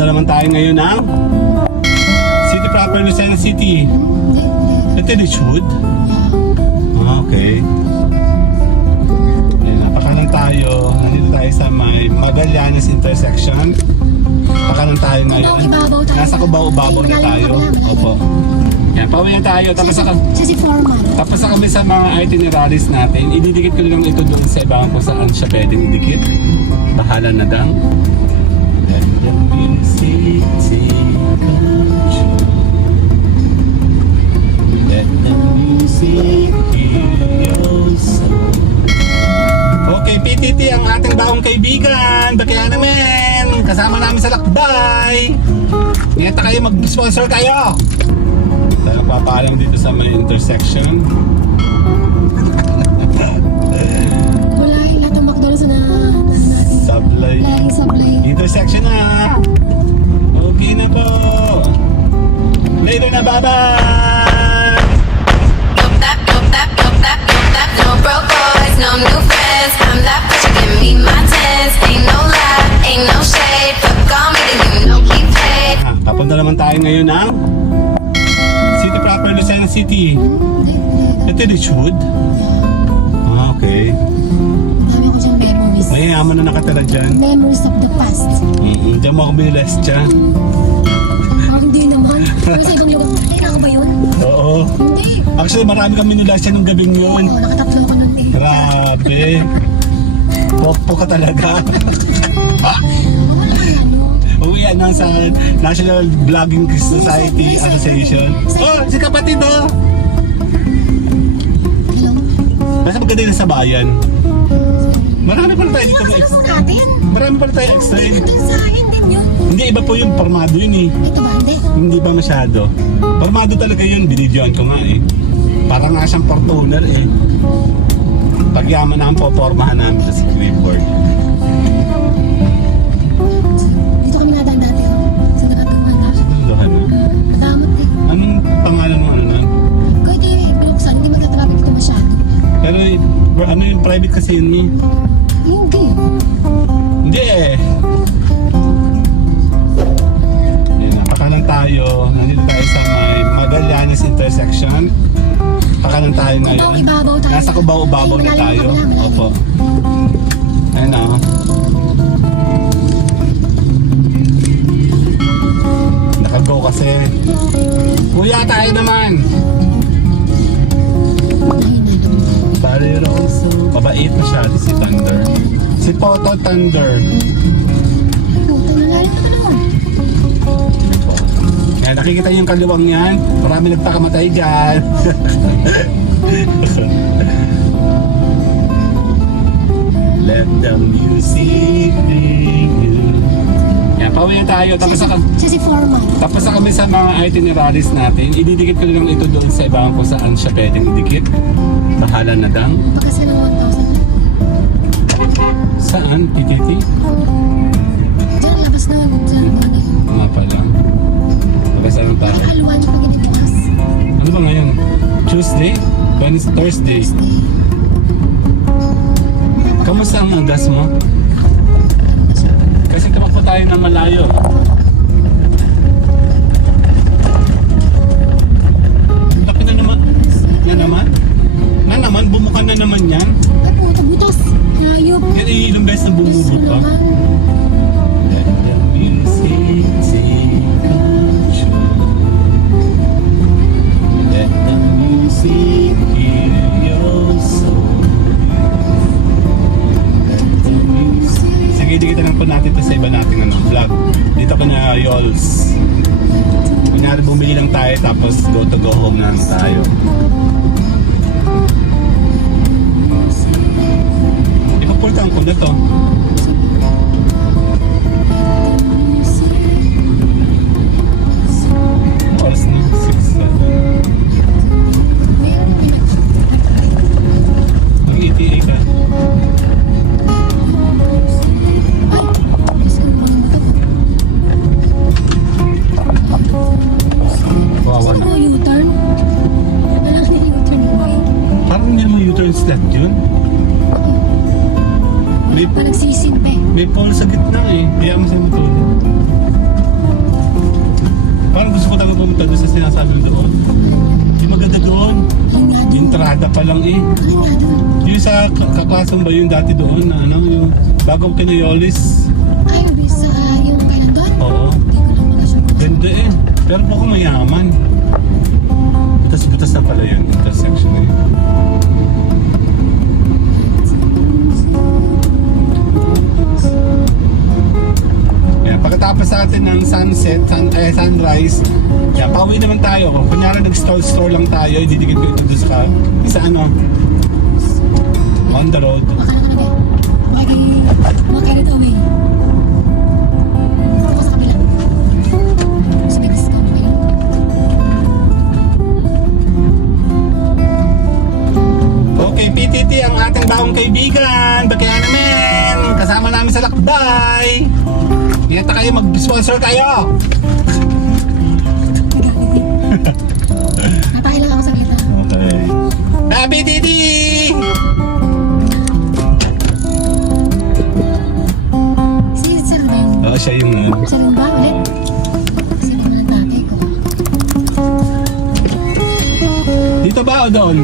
Papunta naman tayo ngayon ng City Proper, Lucena City. Ito Richwood? Okay. Ayan, napakanan tayo. Nandito tayo sa may Magallanes intersection. Napakanan tayo ngayon. Nasa Cubao-Ubabaw na tayo. Opo. Yan, pauwi na tayo. Tapos na kami sa mga itineraries natin. Ididikit ko lang ito doon sa ibang kung saan siya pwedeng idikit. Bahala na dang. Let the music heal your soul. Okay, PTT ang ating daong kaibigan. Bakya naman. Kasama namin sa lakbay. Ngeta kayo, mag-sponsor kayo. Tayo papalang dito sa may intersection. Wala, lahat ng McDonald's na Sablay. Intersection na. Okay na po. Later na, bye-bye. No broke boys, no new friends. I'm that bitch, you give me my tens. Ain't no lie, ain't no shade. Fuck on me, then you know he paid. Papunta naman tayo ngayon ng City Proper, Lucena City. Ito Richwood? Okay. Dami ko dyan memories. May yaman na nakatira dyan. Memories of the past. Diyan mo ako binilas dyan. Hindi naman. Pero sa ibang lugar, kailangan ba yun? Oo. Hindi. Actually, marami kami nilas dyan nung gabing yun. Oo, nakatatlo ko nun eh. Grabe. Pokpo ka talaga. Uwi yan sa National Vlogging Society Association. Oh, si kapatid oh! Hello? Nasa maganda yun sa bayan. Marami pala tayo dito na Ano extra. natin? Marami pala tayo extra yun. Ito sa akin din yun. Hindi, iba po yung formado yun eh. Ito ba? Hindi. Hindi ba masyado? Formado talaga yun, binidyoan ko nga eh. Parang nga siyang Fortuner eh. Pagyaman na ang popormahan namin sa clipboard. Dito kami nadaan dati. Sa nakatuman na. Duhan na. Salamat eh. Anong pangalan mo ano nun? Kung hindi binuksan, hindi magka-traffic ito masyado. Pero ano yung private kasi yun eh? Hindi. Hindi eh. Yan, napakanan tayo. Nandito tayo sa may Magallanes intersection. Pakanan tayo ngayon. Cubao-Ubabaw tayo. Nasa Cubao-Ubabaw na tayo. Opo. Ayan o. Nakago kasi. Kuya, tayo naman. Barry Rosso. Mabait masyado si Thunder. Si Poto Thunder. Puta na lalim naman ako. Ayan, nakikita niyo yung kaliwang yan. Marami nagpakamatay dyan. Let the music bring you. Yan, pauwi na tayo. Tapos na kami sa mga itineraries natin. Ididikit ko lang ito doon sa ibang kung saan siya pwedeng idikit. Bahala na dang. Pagkasi ng 1,000. Saan? PTT? Diyan, labas na. Diyan, bagay. Nga pala. Tapos ano tayo? Nakaluan yung pag bukas. Ano ba ngayon? Tuesday? Wednesday? Thursday? Kamusta ang gas mo? Kasi tumakbo tayo ng malayo. Laki na naman. Na naman? Na naman? Bumukan na naman yan? Ay, puta, butas. Hayop. Yan ilang beses na bumubot pa. Let the music take control. Let the music heal your soul. Let the music... Sige, dikita lang po natin ito sa iba nating vlog. Dito ko na yols. Kunyari bumili lang tayo tapos go to go home na lang tayo. Ipapultahan ko na to. Oras na, 6, 7. Ang ETA ka. Kawawa na. Saan ko U-turn? Alam ko yung U-turn yung way. Parang hindi mo U-turn step yun. May Parang pa lang eh. Ay, nga doon. Yung sa kaklasong ba yun dati doon na ano, yung bagong kinayolis. Ay, sa yung kailan doon? Oo. Hindi ko lang pala sure. Ganda eh. Pero po kung mayaman. Butas-butas na pala yun, intersection eh. Yan, pagkatapos sa atin ng sunset, sunrise, yan, pauwi naman tayo. Kunyari nag-store lang tayo, ididikit ko ito doon sa ano, on the road. Baka na talaga. Baka rito may. Ako sa kabila. Sa may discount pa yun. Okay, PTT ang ating bagong kaibigan. Bakaya naman, kasama namin sa lakbay. Ingat na kayo, mag-sponsor kayo. Natay lang ako sa kita. Okay. PTT! Si Sir Ben. Oo, siya yung Sir Ben ba ulit? Sino naman ang tatay ko? Dito ba o doon?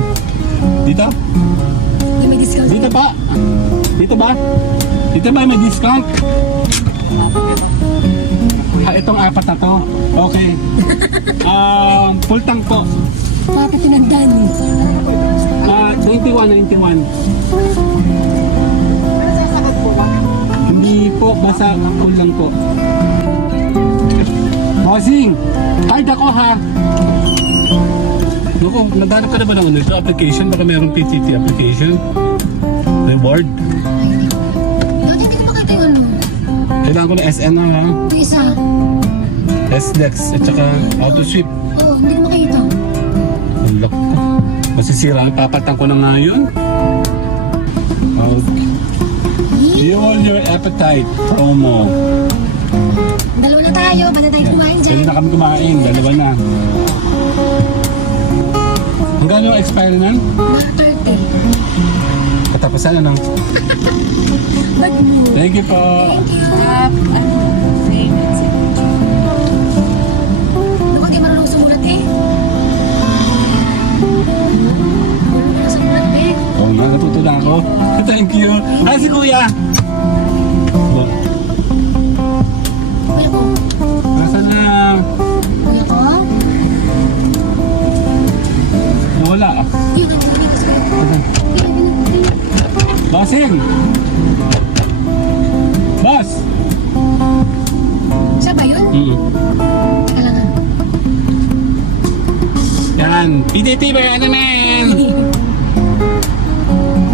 Dito? Yung may discount. Dito ba? Dito ba? Dito ba may discount? Itong apat na to. Okay. Full tank po. Bakit tinagdan? 91. Hindi po, basta full lang po. Bossing! Card ako ha! Naku, naghanap ka na ba ng ano ito? Application? Baka mayroong PTT application? Reward? Dati hindi ko makita yung ano. Kailangan ko ng SN na ha? Yung isa. SDEX at saka AutoSweep. Oo, hindi ko makita. Ang lak ko. Masisira, papatang ko na nga yun. Okay. Fuel your appetite. Promo. Dalawa na tayo. Banda tayo kumain dyan. Dali na kami kumain. Dalawa na. Hanggang yung expiry nan? Mark 30. Katapusan na ng. Bag mo. Thank you po. Naku, di marunong sumulat eh. Marunong sumulat eh. Oo nga, natuto na ako. Thank you. Ah, si Kuya. Oh, Kuya ko. Nasaan na? Kuya ko? Wala. Yun, dito sa kuya. Yun. Bossing! Boss! Siya ba yun? Teka lang ah. Yan. PDT ba yan naman?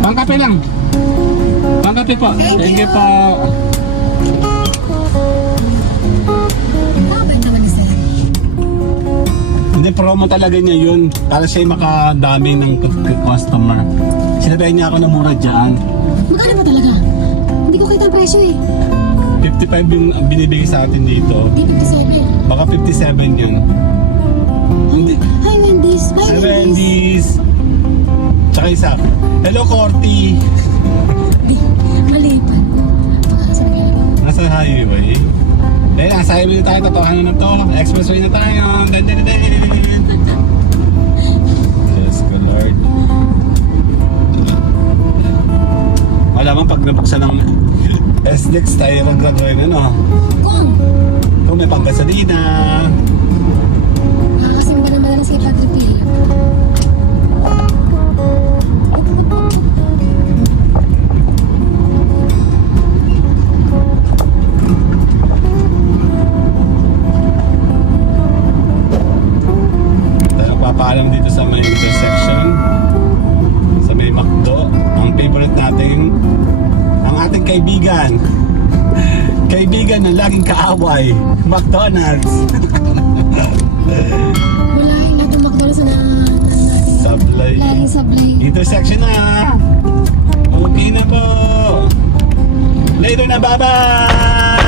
Pangkape lang. Pangkape po. Thank you. po. Mabait naman ni Sir. Hindi, promo talaga niya yun. Para siya makadami ng customer. Sinabihan niya ako na mura dyan. Magkano ba talaga? Hindi ko kita ang presyo eh. 55 yung binibigay sa atin dito. Di 57. Baka 57 yan. Hindi. Hi Wendy's. Bye Hi, Wendy's. Wendy's. Tsaka isa. Hello, Corty. Di, mali pa. Saan ka na? Nasa highway. Eh, nasa highway na tayo. Tatohanan na to. Expressway na tayo. Dan, dan, dan, dan. Yes, good Lord. Malamang pag nabuksan ng SDEX tayo mag-graduate na, no? Kung may panggasolina. Nakakasimba naman na si Padre Pio. Tayo papaalam dito sa may intersection. Sa may McDo. Ang favorite natin, ang ating kaibigan. Kaibigan na laging kaaway. McDonald's. Wala, lahat ng McDonald's na natin. Sablay. Laging sablay. Intersection na. Okay na po. Later na, bye-bye!